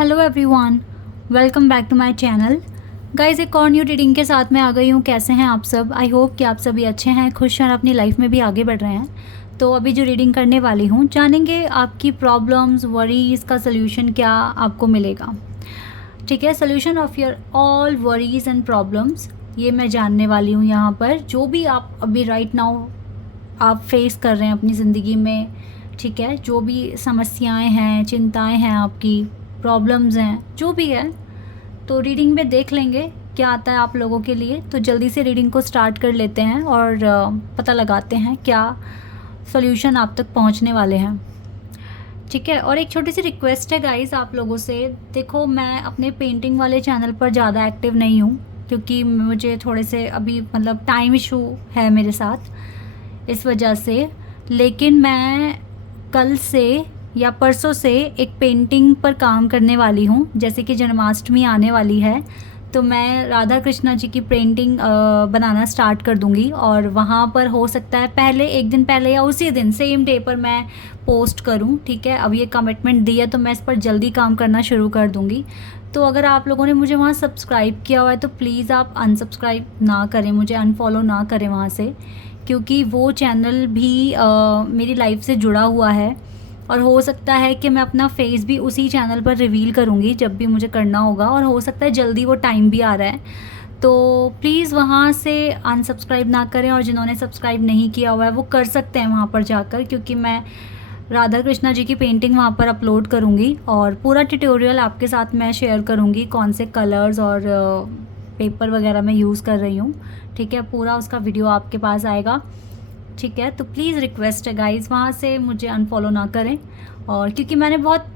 Hello everyone, welcome back to my channel. Guys, एक और new reading के साथ मैं आ गई हूँ। कैसे हैं आप सब? आई होप कि आप सभी अच्छे हैं, खुश हैं और अपनी लाइफ में भी आगे बढ़ रहे हैं। तो अभी जो रीडिंग करने वाली हूँ, जानेंगे आपकी प्रॉब्लम्स, वरीज़ का सल्यूशन क्या आपको मिलेगा। ठीक है, solution of your all worries and problems, ये मैं जानने वाली हूँ यहाँ पर। जो भी आप अभी राइट नाउ आप फेस कर रहे हैं अपनी ज़िंदगी में, ठीक है, जो भी समस्याएं हैं, चिंताएं हैं, आपकी प्रॉब्लम्स हैं, जो भी है, तो रीडिंग में देख लेंगे क्या आता है आप लोगों के लिए। तो जल्दी से रीडिंग को स्टार्ट कर लेते हैं और पता लगाते हैं क्या सॉल्यूशन आप तक पहुंचने वाले हैं। ठीक है, और एक छोटी सी रिक्वेस्ट है गाइस आप लोगों से। देखो, मैं अपने पेंटिंग वाले चैनल पर ज़्यादा एक्टिव नहीं हूँ क्योंकि मुझे थोड़े से अभी मतलब टाइम इशू है मेरे साथ, इस वजह से। लेकिन मैं कल से या परसों से एक पेंटिंग पर काम करने वाली हूँ। जैसे कि जन्माष्टमी आने वाली है, तो मैं राधा कृष्णा जी की पेंटिंग बनाना स्टार्ट कर दूँगी और वहाँ पर हो सकता है पहले, एक दिन पहले या उसी दिन सेम डे पर मैं पोस्ट करूँ। ठीक है, अब ये कमिटमेंट दी है तो मैं इस पर जल्दी काम करना शुरू कर दूँगी। तो अगर आप लोगों ने मुझे वहाँ सब्सक्राइब किया हुआ है तो प्लीज़ आप अनसब्सक्राइब ना करें, मुझे अनफॉलो ना करें वहाँ से, क्योंकि वो चैनल भी मेरी लाइफ से जुड़ा हुआ है। और हो सकता है कि मैं अपना फेस भी उसी चैनल पर रिवील करूँगी जब भी मुझे करना होगा, और हो सकता है जल्दी वो टाइम भी आ रहा है। तो प्लीज़ वहाँ से अनसब्सक्राइब ना करें, और जिन्होंने सब्सक्राइब नहीं किया हुआ है वो कर सकते हैं वहाँ पर जाकर, क्योंकि मैं राधा कृष्णा जी की पेंटिंग वहाँ पर अपलोड करूँगी और पूरा ट्यूटोरियल आपके साथ मैं शेयर करूँगी, कौन से कलर्स और पेपर वगैरह मैं यूज़ कर रही हूँ। ठीक है, पूरा उसका वीडियो आपके पास आएगा। ठीक है, तो प्लीज़ रिक्वेस्ट है गाइज़, वहाँ से मुझे अनफॉलो ना करें। और क्योंकि मैंने बहुत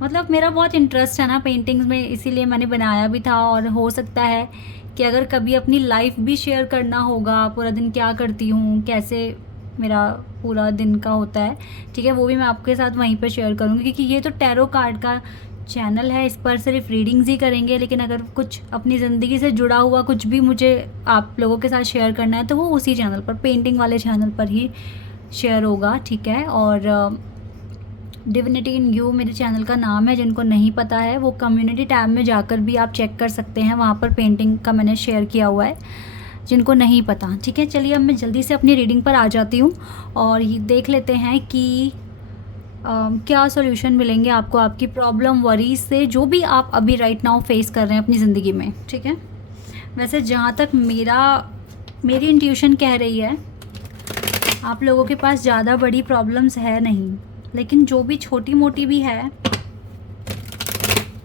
मतलब मेरा बहुत इंटरेस्ट है ना पेंटिंग्स में, इसीलिए मैंने बनाया भी था। और हो सकता है कि अगर कभी अपनी लाइफ भी शेयर करना होगा, पूरा दिन क्या करती हूँ, कैसे मेरा पूरा दिन का होता है, ठीक है, वो भी मैं आपके साथ वहीं पर शेयर करूँगी। क्योंकि ये तो टैरो कार्ड का चैनल है, इस पर सिर्फ रीडिंग्स ही करेंगे, लेकिन अगर कुछ अपनी ज़िंदगी से जुड़ा हुआ कुछ भी मुझे आप लोगों के साथ शेयर करना है तो वो उसी चैनल पर, पेंटिंग वाले चैनल पर ही शेयर होगा। ठीक है, और डिविनिटी इन यू मेरे चैनल का नाम है। जिनको नहीं पता है वो कम्युनिटी टैब में जाकर भी आप चेक कर सकते हैं, वहाँ पर पेंटिंग का मैंने शेयर किया हुआ है, जिनको नहीं पता। ठीक है, चलिए अब मैं जल्दी से अपनी रीडिंग पर आ जाती हूँ और ये देख लेते हैं कि क्या सॉल्यूशन मिलेंगे आपको आपकी प्रॉब्लम, वरीज से, जो भी आप अभी राइट नाउ फेस कर रहे हैं अपनी ज़िंदगी में। ठीक है, वैसे जहाँ तक मेरी इंट्यूशन कह रही है, आप लोगों के पास ज़्यादा बड़ी प्रॉब्लम्स है नहीं, लेकिन जो भी छोटी मोटी भी है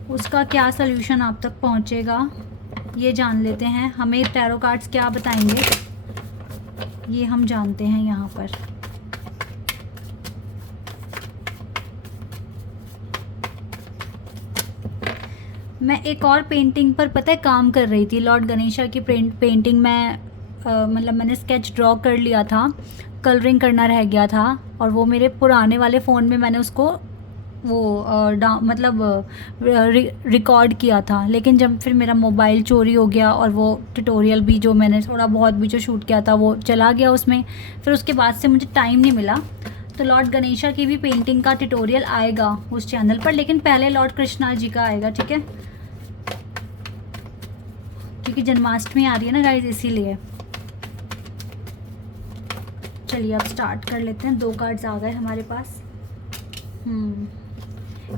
उसका क्या सॉल्यूशन आप तक पहुँचेगा ये जान लेते हैं। हमें टैरो कार्ड्स क्या बताएंगे ये हम जानते हैं यहाँ पर। मैं एक और पेंटिंग पर पता है काम कर रही थी, लॉर्ड गणेशा की पेंटिंग। मैं मतलब मैंने स्केच ड्रॉ कर लिया था, कलरिंग करना रह गया था, और वो मेरे पुराने वाले फ़ोन में मैंने उसको वो रिकॉर्ड किया था। लेकिन जब फिर मेरा मोबाइल चोरी हो गया और वो ट्यूटोरियल भी जो मैंने थोड़ा बहुत भी जो शूट किया था वो चला गया उसमें, फिर उसके बाद से मुझे टाइम नहीं मिला। तो लॉर्ड गणेशा की भी पेंटिंग का ट्यूटोरियल आएगा उस चैनल पर, लेकिन पहले लॉर्ड कृष्णा जी का आएगा। ठीक है, क्योंकि जन्माष्टमी आ रही है ना गाइज, इसीलिए। चलिए अब स्टार्ट कर लेते हैं। 2 कार्ड्स आ गए हमारे पास।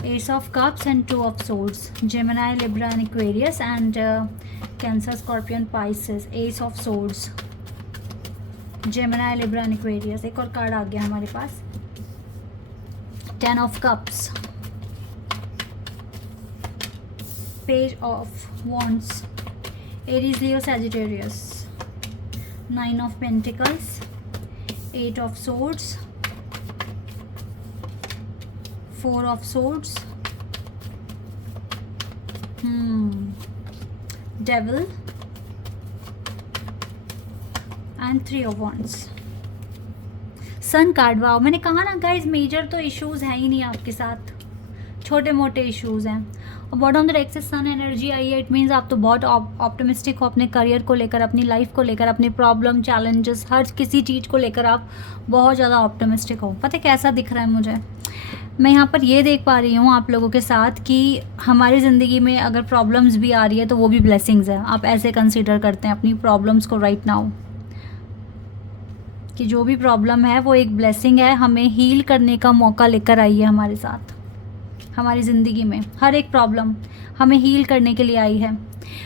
Ace of cups and 2 of swords, Gemini, Libra and Aquarius and Cancer, Scorpion, Pisces. Ace of swords, Gemini, Libra and Aquarius. एक और कार्ड आ गया हमारे पास, 10 of cups, page of wands, Aries, Leo, Sagittarius, 9 of pentacles, 8 of swords, 4 of swords, devil and 3 of wands. Sun card, wow, मैंने कहा ना guys, major तो इश्यूज हैं ही नहीं आपके साथ, छोटे मोटे इश्यूज हैं। और बॉटम ऑफ द डेक से सन एनर्जी आई है। इट मीन्स आप तो बहुत ऑप्टिमिस्टिक हो अपने करियर को लेकर, अपनी लाइफ को लेकर, अपने प्रॉब्लम, चैलेंजेस, हर किसी चीज़ को लेकर आप बहुत ज़्यादा ऑप्टिमिस्टिक हो। पता है कैसा दिख रहा है मुझे? मैं यहाँ पर ये देख पा रही हूँ आप लोगों के साथ कि हमारी ज़िंदगी में अगर प्रॉब्लम्स भी आ रही है तो वो भी ब्लेसिंग्स है। आप ऐसे कंसीडर करते हैं अपनी प्रॉब्लम्स को राइट नाउ, कि जो भी प्रॉब्लम है वो एक ब्लेसिंग है, हमें हील करने का मौका लेकर आई है हमारे साथ। हमारी ज़िंदगी में हर एक प्रॉब्लम हमें हील करने के लिए आई है।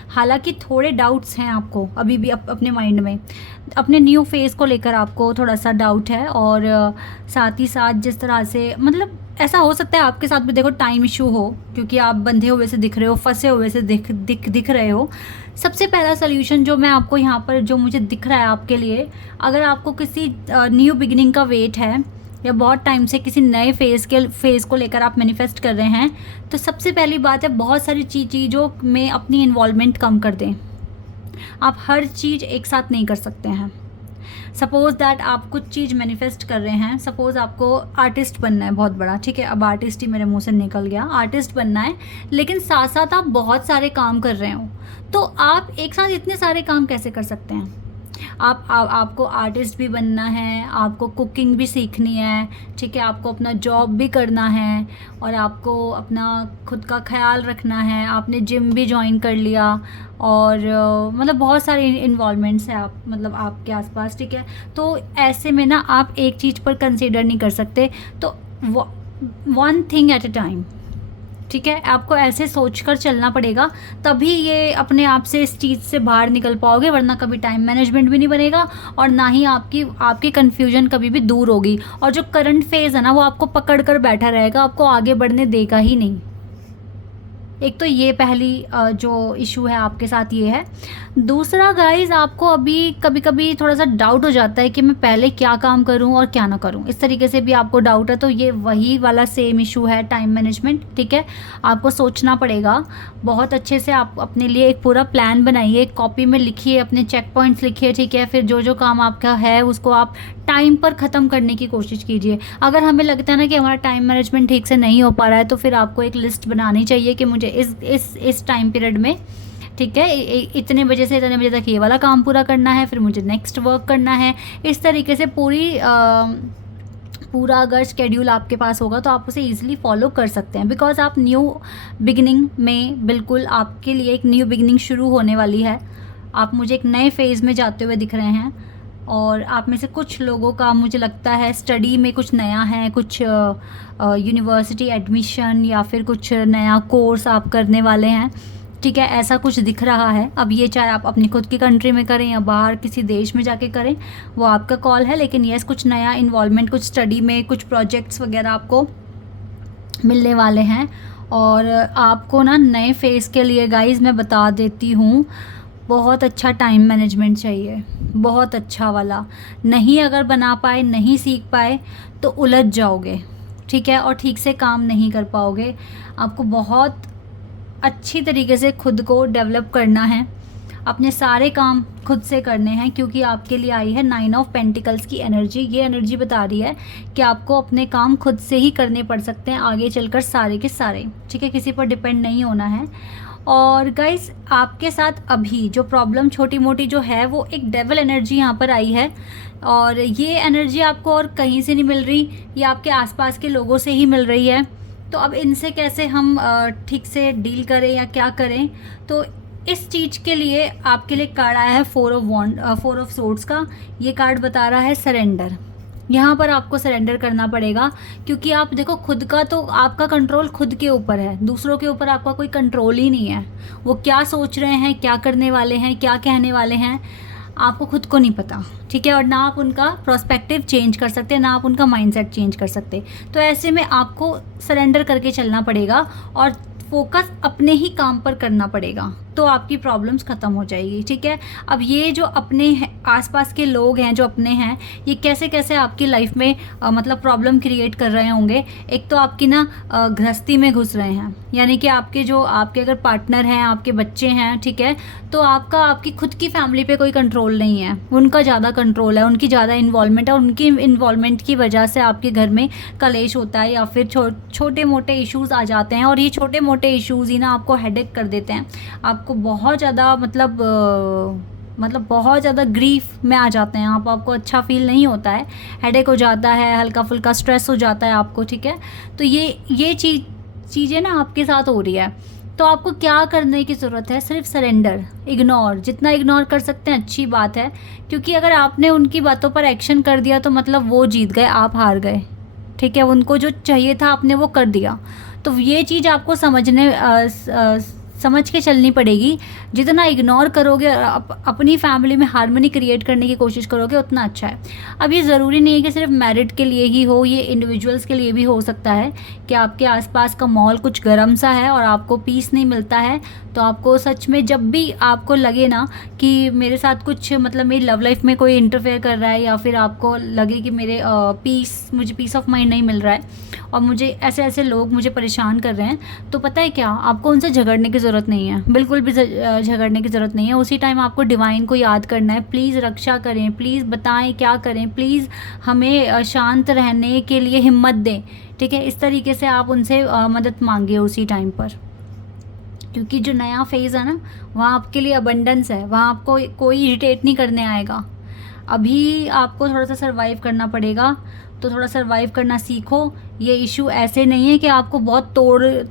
हालांकि थोड़े डाउट्स हैं आपको अभी भी अपने माइंड में, अपने न्यू फेज़ को लेकर आपको थोड़ा सा डाउट है। और साथ ही साथ जिस तरह से मतलब ऐसा हो सकता है आपके साथ भी, देखो टाइम इशू हो, क्योंकि आप बंधे हुए से दिख रहे हो, फंसे हुए से दिख रहे हो। सबसे पहला सोल्यूशन जो मैं आपको यहाँ पर जो मुझे दिख रहा है आपके लिए, अगर आपको किसी न्यू बिगिनिंग का वेट है या बहुत टाइम से किसी नए फेज़ को लेकर आप मैनिफेस्ट कर रहे हैं, तो सबसे पहली बात है बहुत सारी चीज़ों में अपनी इन्वॉल्वमेंट कम कर दें। आप हर चीज़ एक साथ नहीं कर सकते हैं। सपोज़ दैट आप कुछ चीज़ मैनिफेस्ट कर रहे हैं, सपोज़ आपको आर्टिस्ट बनना है बहुत बड़ा, ठीक है, अब आर्टिस्ट ही मेरे मुंह से निकल गया, आर्टिस्ट बनना है, लेकिन साथ साथ आप बहुत सारे काम कर रहे हो, तो आप एक साथ इतने सारे काम कैसे कर सकते हैं? आपको आर्टिस्ट भी बनना है, आपको कुकिंग भी सीखनी है, ठीक है, आपको अपना जॉब भी करना है, और आपको अपना खुद का ख्याल रखना है, आपने जिम भी ज्वाइन कर लिया, और मतलब बहुत सारे इन्वॉल्वमेंट्स हैं आप मतलब आपके आसपास, ठीक है। तो ऐसे में ना आप एक चीज़ पर कंसीडर नहीं कर सकते, तो one thing at a time, ठीक है। आपको ऐसे सोचकर चलना पड़ेगा, तभी ये अपने आप से इस चीज़ से बाहर निकल पाओगे, वरना कभी टाइम मैनेजमेंट भी नहीं बनेगा और ना ही आपकी कन्फ्यूजन कभी भी दूर होगी। और जो करंट फेज़ है ना वो आपको पकड़ कर बैठा रहेगा, आपको आगे बढ़ने देगा ही नहीं। एक तो ये पहली जो इशू है आपके साथ ये है। दूसरा गाइस, आपको अभी कभी कभी थोड़ा सा डाउट हो जाता है कि मैं पहले क्या काम करूं और क्या ना करूं, इस तरीके से भी आपको डाउट है, तो ये वही वाला सेम इशू है, टाइम मैनेजमेंट, ठीक है। आपको सोचना पड़ेगा बहुत अच्छे से, आप अपने लिए एक पूरा प्लान बनाइए, एक कॉपी में लिखिए, अपने चेक पॉइंट्स लिखिए, ठीक है। फिर जो जो काम आपका है उसको आप टाइम पर ख़त्म करने की कोशिश कीजिए। अगर हमें लगता है ना कि हमारा टाइम मैनेजमेंट ठीक से नहीं हो पा रहा है, तो फिर आपको एक लिस्ट बनानी चाहिए कि मुझे इस टाइम पीरियड में, ठीक है, इतने बजे से इतने बजे तक ये वाला काम पूरा करना है, फिर मुझे नेक्स्ट वर्क करना है। इस तरीके से पूरा अगर शेड्यूल आपके पास होगा तो आप उसे ईजिली फॉलो कर सकते हैं, बिकॉज आप न्यू बिगिनिंग में, बिल्कुल आपके लिए एक न्यू बिगिनिंग शुरू होने वाली है। आप मुझे एक नए फेज़ में जाते हुए दिख रहे हैं, और आप में से कुछ लोगों का मुझे लगता है स्टडी में कुछ नया है, कुछ यूनिवर्सिटी एडमिशन या फिर कुछ नया कोर्स आप करने वाले हैं, ठीक है, ऐसा कुछ दिख रहा है। अब ये चाहे आप अपनी खुद की कंट्री में करें या बाहर किसी देश में जाके करें, वो आपका कॉल है, लेकिन यस कुछ नया इन्वॉल्वमेंट, कुछ स्टडी में कुछ प्रोजेक्ट्स वगैरह आपको मिलने वाले हैं। और आपको ना नए फेज़ के लिए गाइस मैं बता देती हूँ, बहुत अच्छा टाइम मैनेजमेंट चाहिए, बहुत अच्छा वाला। नहीं अगर बना पाए, नहीं सीख पाए तो उलझ जाओगे, ठीक है, और ठीक से काम नहीं कर पाओगे। आपको बहुत अच्छी तरीके से खुद को डेवलप करना है, अपने सारे काम खुद से करने हैं, क्योंकि आपके लिए आई है 9 ऑफ पेंटिकल्स की एनर्जी। ये एनर्जी बता रही है कि आपको अपने काम खुद से ही करने पड़ सकते हैं आगे चलकर, सारे के सारे, ठीक है, किसी पर डिपेंड नहीं होना है। और गाइस, आपके साथ अभी जो प्रॉब्लम छोटी मोटी जो है, वो एक डेवल एनर्जी यहाँ पर आई है, और ये एनर्जी आपको और कहीं से नहीं मिल रही, ये आपके आसपास के लोगों से ही मिल रही है। तो अब इनसे कैसे हम ठीक से डील करें या क्या करें, तो इस चीज़ के लिए आपके लिए कार्ड आया है 4 ऑफ सोर्ड्स का। ये कार्ड बता रहा है सरेंडर। यहाँ पर आपको सरेंडर करना पड़ेगा, क्योंकि आप देखो खुद का तो आपका कंट्रोल खुद के ऊपर है, दूसरों के ऊपर आपका कोई कंट्रोल ही नहीं है। वो क्या सोच रहे हैं, क्या करने वाले हैं, क्या कहने वाले हैं, आपको खुद को नहीं पता, ठीक है। और ना आप उनका प्रोस्पेक्टिव चेंज कर सकते, ना आप उनका माइंडसेट चेंज कर सकते। तो ऐसे में आपको सरेंडर करके चलना पड़ेगा और फोकस अपने ही काम पर करना पड़ेगा, तो आपकी प्रॉब्लम्स ख़त्म हो जाएगी, ठीक है। अब ये जो अपने आसपास के लोग हैं, जो अपने हैं, ये कैसे कैसे आपकी लाइफ में मतलब प्रॉब्लम क्रिएट कर रहे होंगे। एक तो आपकी ना गृहस्थी में घुस रहे हैं, यानी कि आपके अगर पार्टनर हैं, आपके बच्चे हैं, ठीक है, तो आपकी खुद की फैमिली पे कोई कंट्रोल नहीं है, उनका ज़्यादा कंट्रोल है, उनकी ज़्यादा इन्वॉल्वमेंट है, उनकी इन्वॉल्वमेंट की वजह से आपके घर में कलेश होता है या फिर छोटे मोटे इश्यूज़ आ जाते हैं। और ये छोटे मोटे इश्यूज़ ही ना आपको हेडेक कर देते हैं, आपको बहुत ज़्यादा मतलब मतलब बहुत ज़्यादा ग्रीफ में आ जाते हैं आप, आपको अच्छा फील नहीं होता है, हेडेक हो जाता है, हल्का फुल्का स्ट्रेस हो जाता है आपको, ठीक है। तो ये चीज़ें ना आपके साथ हो रही है। तो आपको क्या करने की ज़रूरत है, सिर्फ सरेंडर, इग्नोर, जितना इग्नोर कर सकते हैं अच्छी बात है, क्योंकि अगर आपने उनकी बातों पर एक्शन कर दिया तो मतलब वो जीत गए, आप हार गए, ठीक है। उनको जो चाहिए था आपने वो कर दिया। तो ये चीज़ आपको समझ के चलनी पड़ेगी। जितना इग्नोर करोगे और अपनी फैमिली में हार्मनी क्रिएट करने की कोशिश करोगे उतना अच्छा है। अब ये ज़रूरी नहीं है कि सिर्फ मैरिड के लिए ही हो, ये इंडिविजुअल्स के लिए भी हो सकता है कि आपके आसपास का माहौल कुछ गर्म सा है और आपको पीस नहीं मिलता है। तो आपको सच में जब भी आपको लगे ना कि मेरे साथ कुछ मतलब मेरी लव लाइफ में कोई इंटरफेयर कर रहा है, या फिर आपको लगे कि मुझे पीस ऑफ माइंड नहीं मिल रहा है और मुझे ऐसे लोग मुझे परेशान कर रहे हैं, तो पता है क्या, आपको उनसे झगड़ने की ज़रूरत नहीं है, बिल्कुल भी झगड़ने की ज़रूरत नहीं है। उसी टाइम आपको डिवाइन को याद करना है, प्लीज़ रक्षा करें, प्लीज़ बताएं क्या करें, प्लीज़ हमें शांत रहने के लिए हिम्मत दें, ठीक है। इस तरीके से आप उनसे मदद मांगिए उसी टाइम पर, क्योंकि जो नया फेज़ है ना, वहाँ आपके लिए अबंडेंस है, वहाँ आपको कोई इरिटेट नहीं करने आएगा। अभी आपको थोड़ा सा सर्वाइव करना पड़ेगा, तो थोड़ा सर्वाइव करना सीखो। ये इशू ऐसे नहीं है कि आपको बहुत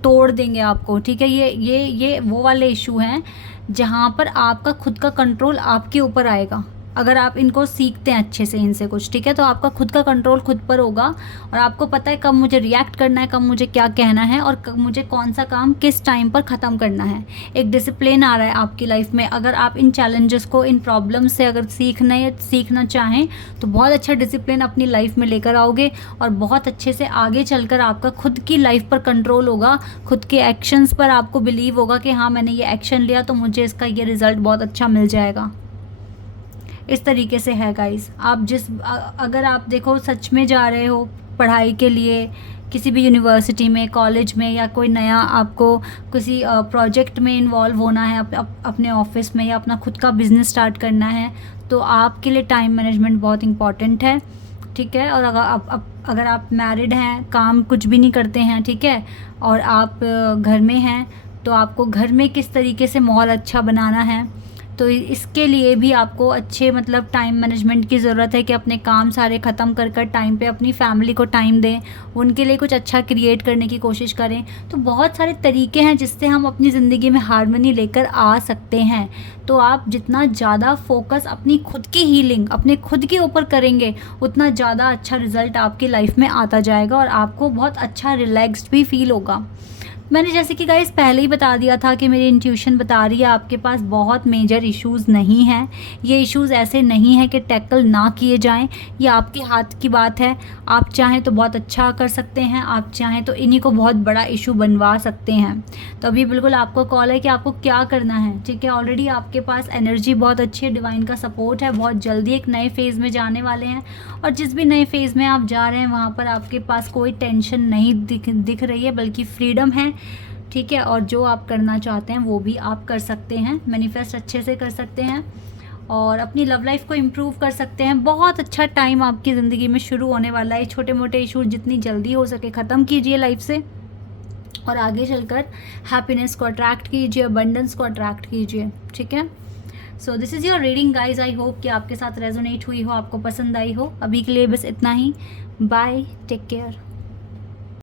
तोड़ देंगे आपको, ठीक है। ये वो वाले इशू हैं जहाँ पर आपका खुद का कंट्रोल आपके ऊपर आएगा। अगर आप इनको सीखते हैं अच्छे से इनसे कुछ, ठीक है, तो आपका खुद का कंट्रोल खुद पर होगा और आपको पता है कब मुझे रिएक्ट करना है, कब मुझे क्या कहना है और कब मुझे कौन सा काम किस टाइम पर ख़त्म करना है। एक डिसिप्लिन आ रहा है आपकी लाइफ में। अगर आप इन चैलेंजेस को, इन प्रॉब्लम्स से अगर सीखना चाहें तो बहुत अच्छा डिसिप्लिन अपनी लाइफ में लेकर आओगे और बहुत अच्छे से आगे चलकर आपका खुद की लाइफ पर कंट्रोल होगा, खुद के एक्शंस पर आपको बिलीव होगा कि हाँ मैंने ये एक्शन लिया तो मुझे इसका ये रिज़ल्ट बहुत अच्छा मिल जाएगा। इस तरीके से है गाइस। अगर आप देखो सच में जा रहे हो पढ़ाई के लिए किसी भी यूनिवर्सिटी में, कॉलेज में, या कोई नया आपको किसी प्रोजेक्ट में इन्वॉल्व होना है, अपने ऑफिस में, या अपना खुद का बिजनेस स्टार्ट करना है, तो आपके लिए टाइम मैनेजमेंट बहुत इंपॉर्टेंट है, ठीक है। और अगर आप मैरिड हैं, काम कुछ भी नहीं करते हैं, ठीक है, और आप घर में हैं, तो आपको घर में किस तरीके से माहौल अच्छा बनाना है, तो इसके लिए भी आपको अच्छे मतलब टाइम मैनेजमेंट की ज़रूरत है कि अपने काम सारे ख़त्म कर टाइम पे अपनी फैमिली को टाइम दें, उनके लिए कुछ अच्छा क्रिएट करने की कोशिश करें। तो बहुत सारे तरीके हैं जिससे हम अपनी ज़िंदगी में हार्मनी लेकर आ सकते हैं। तो आप जितना ज़्यादा फोकस अपनी खुद की हीलिंग, अपने खुद के ऊपर करेंगे, उतना ज़्यादा अच्छा रिज़ल्ट आपकी लाइफ में आता जाएगा और आपको बहुत अच्छा रिलैक्स्ड भी फील होगा। मैंने जैसे कि गाइस पहले ही बता दिया था कि मेरी इंट्यूशन बता रही है आपके पास बहुत मेजर इश्यूज़ नहीं हैं। ये इश्यूज़ ऐसे नहीं हैं कि टैकल ना किए जाएं, ये आपके हाथ की बात है। आप चाहें तो बहुत अच्छा कर सकते हैं, आप चाहें तो इन्हीं को बहुत बड़ा इशू बनवा सकते हैं। तो अभी बिल्कुल आपको कॉल है कि आपको क्या करना है, ठीक है। ऑलरेडी आपके पास एनर्जी बहुत अच्छी है, डिवाइन का सपोर्ट है, बहुत जल्दी एक नए फेज़ में जाने वाले हैं और जिस भी नए फेज़ में आप जा रहे हैं वहाँ पर आपके पास कोई टेंशन नहीं दिख रही है, बल्कि फ्रीडम है, ठीक है। और जो आप करना चाहते हैं वो भी आप कर सकते हैं, मैनिफेस्ट अच्छे से कर सकते हैं और अपनी लव लाइफ को इम्प्रूव कर सकते हैं। बहुत अच्छा टाइम आपकी ज़िंदगी में शुरू होने वाला है। छोटे मोटे इशू जितनी जल्दी हो सके ख़त्म कीजिए लाइफ से और आगे चलकर हैप्पीनेस को अट्रैक्ट कीजिए, अबंडेंस को अट्रैक्ट कीजिए, ठीक है। So this is your reading guys. I hope कि आपके साथ रेजोनेट हुई हो, आपको पसंद आई हो। अभी के लिए बस इतना ही। Bye, take care.